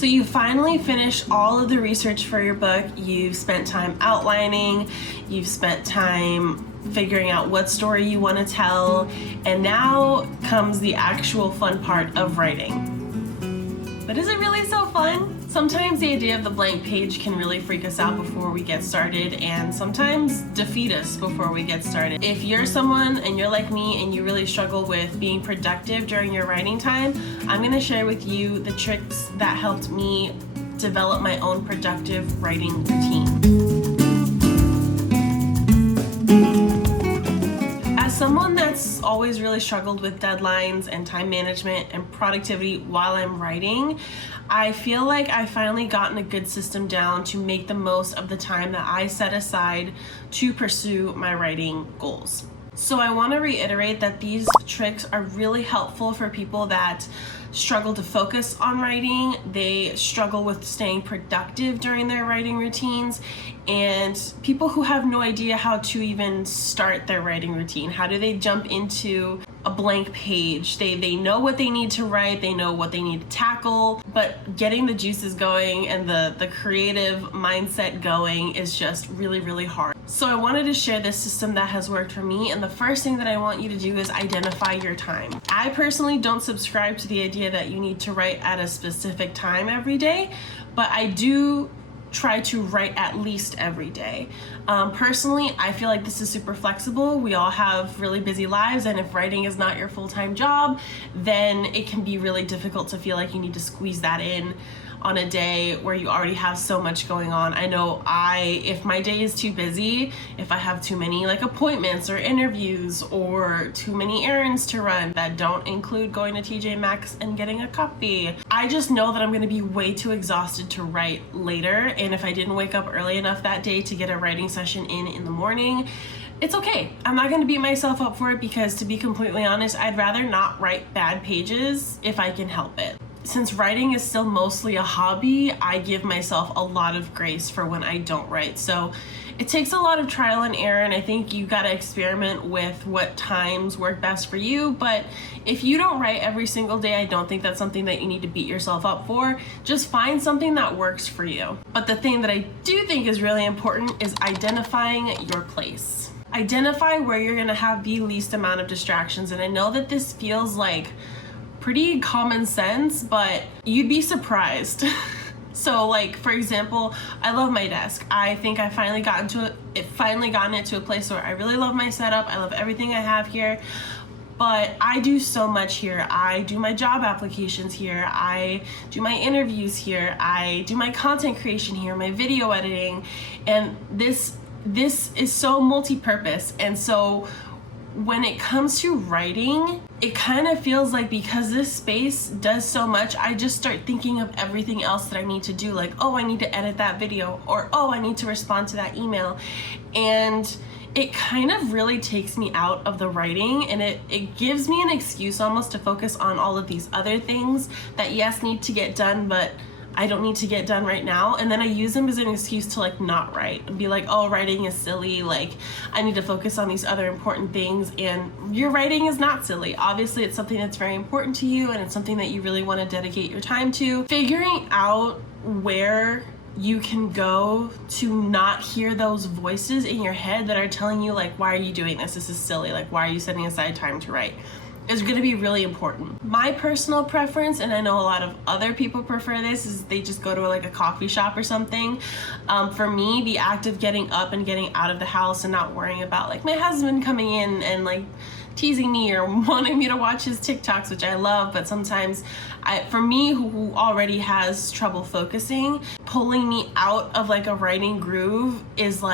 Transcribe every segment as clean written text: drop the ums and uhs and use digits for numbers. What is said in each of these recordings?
So you finally finished all of the research for your book, you've spent time outlining, you've spent time figuring out what story you want to tell, and now comes the actual fun part of writing. But is it really so fun? Sometimes the idea of the blank page can really freak us out before we get started, and sometimes defeat us before we get started. If you're someone and you're like me and you really struggle with being productive during your writing time, I'm going to share with you the tricks that helped me develop my own productive writing routine. As someone that's always really struggled with deadlines and time management and productivity while I'm writing, I feel like I've finally gotten a good system down to make the most of the time that I set aside to pursue my writing goals. So I want to reiterate that these tricks are really helpful for people that struggle to focus on writing, they struggle with staying productive during their writing routines, and people who have no idea how to even start their writing routine. How do they jump into a blank page? They know what they need to write, they know what they need to tackle, but getting the juices going and the creative mindset going is just really, really hard. So I wanted to share this system that has worked for me, and the first thing that I want you to do is identify your time. I personally don't subscribe to the idea that you need to write at a specific time every day, but I do try to write at least every day. Personally, I feel like this is super flexible. We all have really busy lives, and if writing is not your full-time job, then it can be really difficult to feel like you need to squeeze that in on a day where you already have so much going on. I know if my day is too busy, if I have too many appointments or interviews or too many errands to run that don't include going to TJ Maxx and getting a coffee, I just know that I'm gonna be way too exhausted to write later. And if I didn't wake up early enough that day to get a writing session in the morning, it's okay. I'm not gonna beat myself up for it, because to be completely honest, I'd rather not write bad pages if I can help it. Since writing is still mostly a hobby, I give myself a lot of grace for when I don't write. So it takes a lot of trial and error, and I think you gotta experiment with what times work best for you. But if you don't write every single day, I don't think that's something that you need to beat yourself up for. Just find something that works for you. But the thing that I do think is really important is identifying your place. Identify where you're gonna have the least amount of distractions. And I know that this feels like pretty common sense, but you'd be surprised. So for example, I love my desk. I think I finally gotten it to a place where I really love my setup. I love everything I have here, but I do so much here. I do my job applications here, I do my interviews here, I do my content creation here, my video editing, and this is so multi-purpose. And so when it comes to writing, it kind of feels like, because this space does so much, I just start thinking of everything else that I need to do, like, oh, I need to edit that video, or oh, I need to respond to that email. And it kind of really takes me out of the writing, and it gives me an excuse almost to focus on all of these other things that, yes, need to get done, but I don't need to get done right now. And then I use them as an excuse to not write and be like, oh, writing is silly, I need to focus on these other important things. And your writing is not silly. Obviously, it's something that's very important to you, and it's something that you really want to dedicate your time to. Figuring out where you can go to not hear those voices in your head that are telling you why are you doing this? This is silly. Why are you setting aside time to write? Is going to be really important. My personal preference, and I know a lot of other people prefer this, is they just go to a coffee shop or something. For me, the act of getting up and getting out of the house and not worrying about my husband coming in and teasing me or wanting me to watch his TikToks, which I love, but sometimes for me, who already has trouble focusing, pulling me out of a writing groove is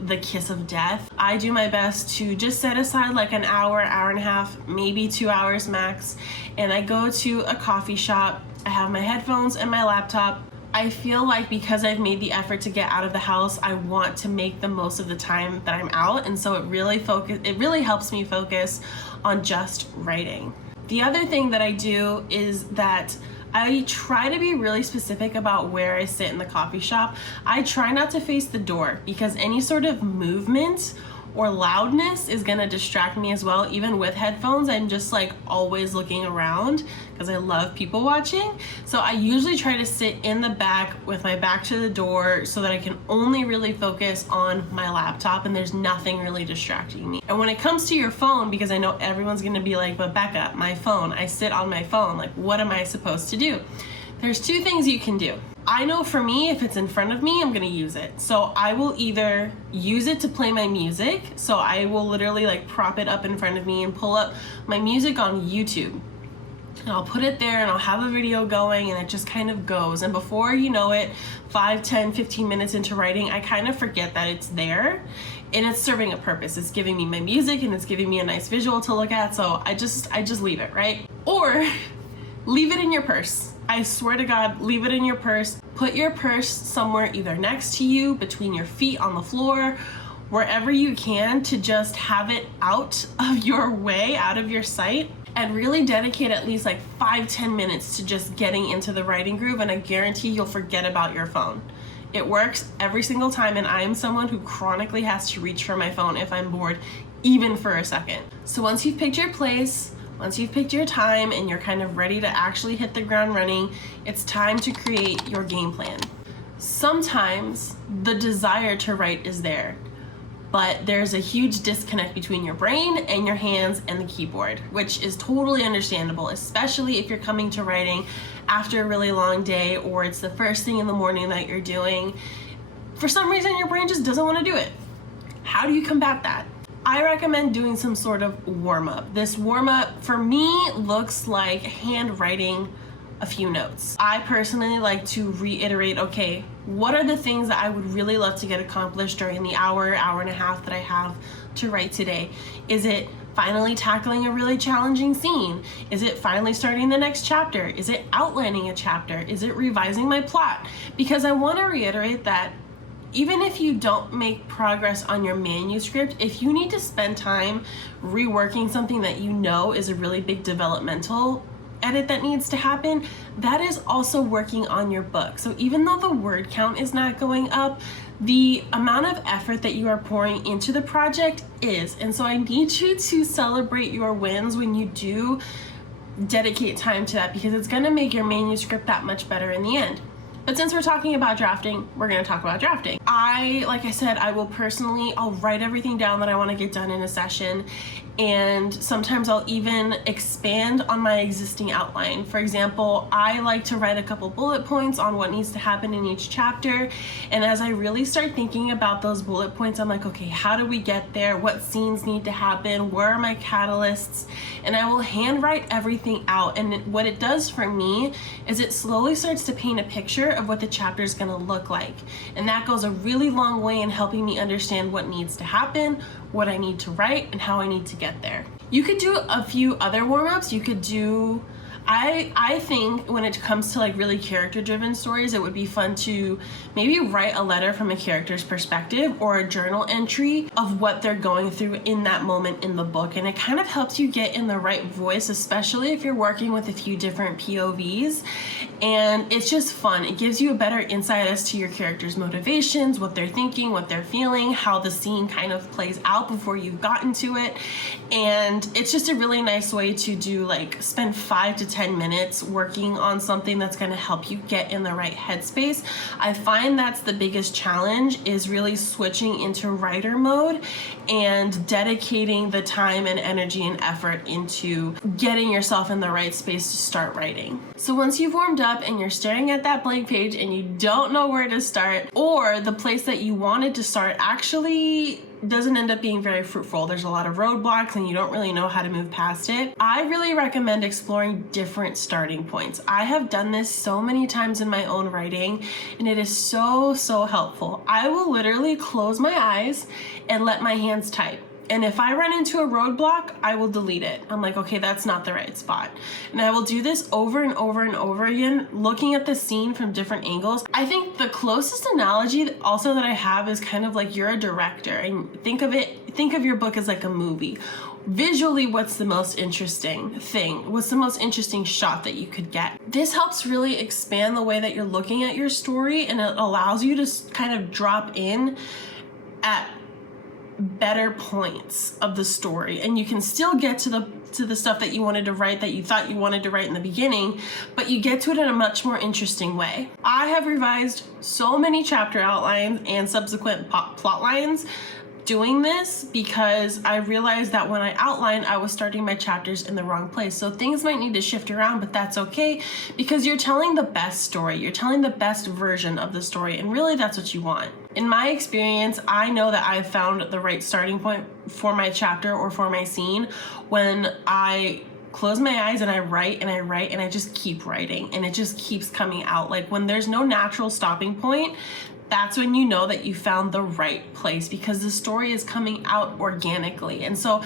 the kiss of death. I do my best to just set aside an hour, hour and a half, maybe 2 hours max, and I go to a coffee shop. I have my headphones and my laptop. I feel like because I've made the effort to get out of the house, I want to make the most of the time that I'm out, and so it really helps me focus on just writing. The other thing that I do is that I try to be really specific about where I sit in the coffee shop. I try not to face the door, because any sort of movement or loudness is gonna distract me as well. Even with headphones, I'm just like always looking around because I love people watching. So I usually try to sit in the back with my back to the door so that I can only really focus on my laptop and there's nothing really distracting me. And when it comes to your phone, because I know everyone's gonna be like, but Becca, my phone, I sit on my phone, like what am I supposed to do? There's two things you can do. I know for me, if it's in front of me, I'm gonna use it. So I will either use it to play my music. So I will literally like prop it up in front of me and pull up my music on YouTube. And I'll put it there and I'll have a video going and it just kind of goes. And before you know it, 5, 10, 15 minutes into writing, I kind of forget that it's there and it's serving a purpose. It's giving me my music and it's giving me a nice visual to look at. So I just leave it, right? Or leave it in your purse. I swear to God, leave it in your purse. Put your purse somewhere either next to you, between your feet, on the floor, wherever you can, to just have it out of your way, out of your sight, and really dedicate at least like 5-10 minutes to just getting into the writing groove, and I guarantee you'll forget about your phone. It works every single time, and I am someone who chronically has to reach for my phone if I'm bored, even for a second. So once you've picked your place, once you've picked your time and you're kind of ready to actually hit the ground running, it's time to create your game plan. Sometimes the desire to write is there, but there's a huge disconnect between your brain and your hands and the keyboard, which is totally understandable, especially if you're coming to writing after a really long day or it's the first thing in the morning that you're doing. For some reason, your brain just doesn't want to do it. How do you combat that? I recommend doing some sort of warm-up. This warm-up for me looks like handwriting a few notes. I personally like to reiterate, okay, what are the things that I would really love to get accomplished during the hour and a half that I have to write today? Is it finally tackling a really challenging scene? Is it finally starting the next chapter? Is it outlining a chapter? Is it revising my plot? Because I want to reiterate that even if you don't make progress on your manuscript, if you need to spend time reworking something that you know is a really big developmental edit that needs to happen, that is also working on your book. So even though the word count is not going up, the amount of effort that you are pouring into the project is. And so I need you to celebrate your wins when you do dedicate time to that, because it's gonna make your manuscript that much better in the end. But since we're talking about drafting, we're gonna talk about drafting. Like I said, I'll write everything down that I wanna get done in a session, and sometimes I'll even expand on my existing outline. For example, I like to write a couple bullet points on what needs to happen in each chapter, and as I really start thinking about those bullet points, I'm like, okay, how do we get there? What scenes need to happen? Where are my catalysts? And I will handwrite everything out, and what it does for me is it slowly starts to paint a picture of what the chapter is going to look like, and that goes a really long way in helping me understand what needs to happen, what I need to write, and how I need to get there. You could do a few other warm-ups. You could do, I think when it comes to like really character-driven stories, it would be fun to maybe write a letter from a character's perspective or a journal entry of what they're going through in that moment in the book. And it kind of helps you get in the right voice, especially if you're working with a few different POVs. And it's just fun. It gives you a better insight as to your character's motivations, what they're thinking, what they're feeling, how the scene kind of plays out before you've gotten to it. And it's just a really nice way to do, like, spend 5 to 10 minutes working on something that's going to help you get in the right headspace. I find that's the biggest challenge, is really switching into writer mode and dedicating the time and energy and effort into getting yourself in the right space to start writing. So once you've warmed up and you're staring at that blank page and you don't know where to start, or the place that you wanted to start actually doesn't end up being very fruitful, there's a lot of roadblocks and you don't really know how to move past it, I really recommend exploring different starting points. I have done this so many times in my own writing, and it is so helpful. I will literally close my eyes and let my hands type. And if I run into a roadblock, I will delete it. I'm like, okay, that's not the right spot. And I will do this over and over and over again, looking at the scene from different angles. I think the closest analogy also that I have is kind of like you're a director, and think of your book as like a movie. Visually, what's the most interesting thing? What's the most interesting shot that you could get? This helps really expand the way that you're looking at your story, and it allows you to kind of drop in at better points of the story, and you can still get to the stuff that you wanted to write, that you thought you wanted to write in the beginning, but you get to it in a much more interesting way. I have revised so many chapter outlines and subsequent plot lines doing this because I realized that when I outlined, I was starting my chapters in the wrong place. So things might need to shift around, but that's okay because you're telling the best story. You're telling the best version of the story, and really that's what you want. In my experience, I know that I've found the right starting point for my chapter or for my scene when I close my eyes and I write and I write and I just keep writing and it just keeps coming out. Like when there's no natural stopping point, that's when you know that you found the right place because the story is coming out organically. And so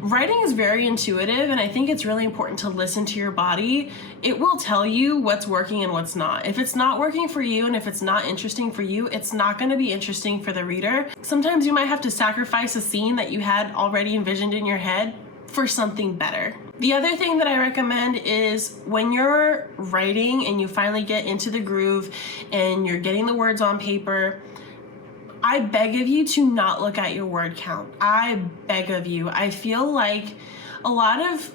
writing is very intuitive, and I think it's really important to listen to your body. It will tell you what's working and what's not. If it's not working for you and if it's not interesting for you, it's not going to be interesting for the reader. Sometimes you might have to sacrifice a scene that you had already envisioned in your head for something better. The other thing that I recommend is when you're writing and you finally get into the groove and you're getting the words on paper, I beg of you to not look at your word count. I beg of you. I feel like a lot of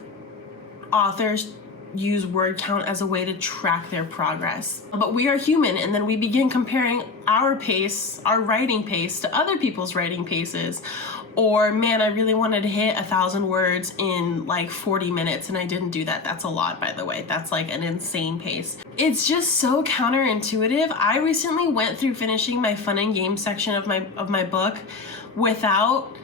authors use word count as a way to track their progress. But we are human, and then we begin comparing our pace, our writing pace, to other people's writing paces. Or, man, I really wanted to hit 1,000 words in like 40 minutes and I didn't do that. That's a lot, by the way. That's like an insane pace. It's just so counterintuitive. I recently went through finishing my fun and games section of my book without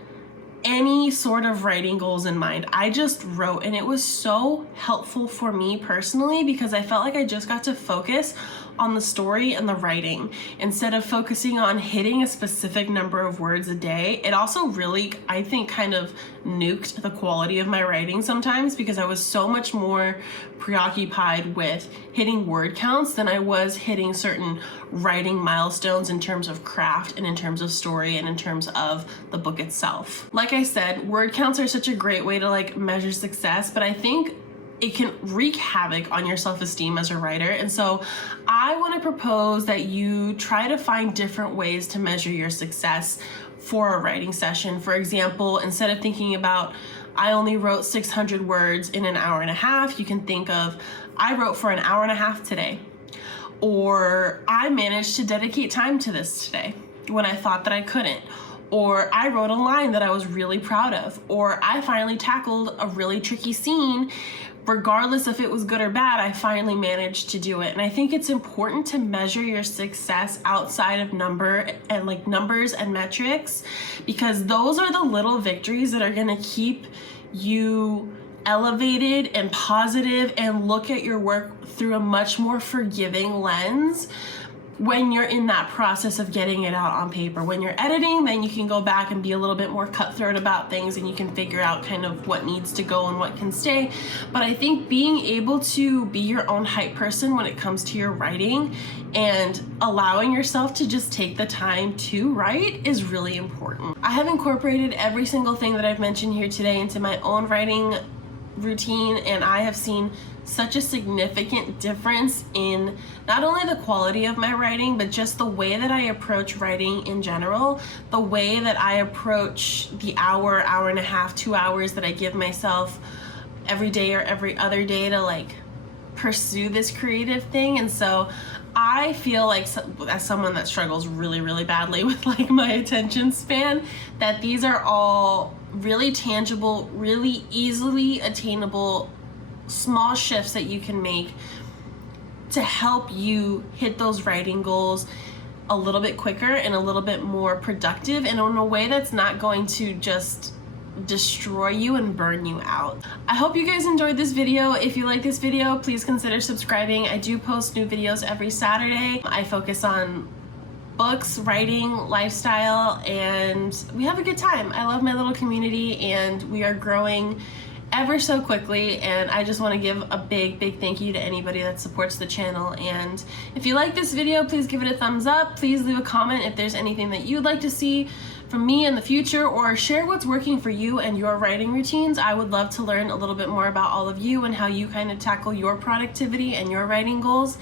any sort of writing goals in mind. I just wrote, and it was so helpful for me personally because I felt like I just got to focus on the story and the writing instead of focusing on hitting a specific number of words a day. It also really, I think, kind of nuked the quality of my writing sometimes because I was so much more preoccupied with hitting word counts than I was hitting certain writing milestones in terms of craft and in terms of story and in terms of the book itself. Like I said, word counts are such a great way to like measure success, but I think it can wreak havoc on your self-esteem as a writer. And so I want to propose that you try to find different ways to measure your success for a writing session. For example, instead of thinking about, I only wrote 600 words in an hour and a half, you can think of, I wrote for an hour and a half today. Or I managed to dedicate time to this today when I thought that I couldn't. Or I wrote a line that I was really proud of. Or I finally tackled a really tricky scene. Regardless if it was good or bad, I finally managed to do it. And I think it's important to measure your success outside of numbers and metrics, because those are the little victories that are going to keep you elevated and positive and look at your work through a much more forgiving lens when you're in that process of getting it out on paper. When you're editing, then you can go back and be a little bit more cutthroat about things and you can figure out kind of what needs to go and what can stay. But I think being able to be your own hype person when it comes to your writing and allowing yourself to just take the time to write is really important. I have incorporated every single thing that I've mentioned here today into my own writing routine, and I have seen such a significant difference in not only the quality of my writing, but just the way that I approach writing in general, the way that I approach the hour, hour and a half, 2 hours that I give myself every day or every other day to like pursue this creative thing. And so I feel like, as someone that struggles really, really badly with like my attention span, that these are all really tangible, really easily attainable small shifts that you can make to help you hit those writing goals a little bit quicker and a little bit more productive, and in a way that's not going to just destroy you and burn you out. I hope you guys enjoyed this video. If you like this video, please consider subscribing. I do post new videos every Saturday. I focus on books, writing, lifestyle, and we have a good time. I love my little community and we are growing ever so quickly, and I just want to give a big thank you to anybody that supports the channel. And if you like this video, please give it a thumbs up. Please leave a comment if there's anything that you'd like to see from me in the future, or share what's working for you and your writing routines. I would love to learn a little bit more about all of you and how you kind of tackle your productivity and your writing goals.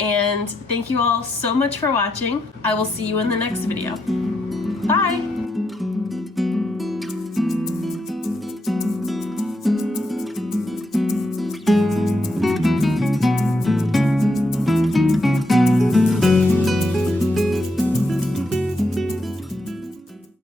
And thank you all so much for watching. I will see you in the next video. Bye!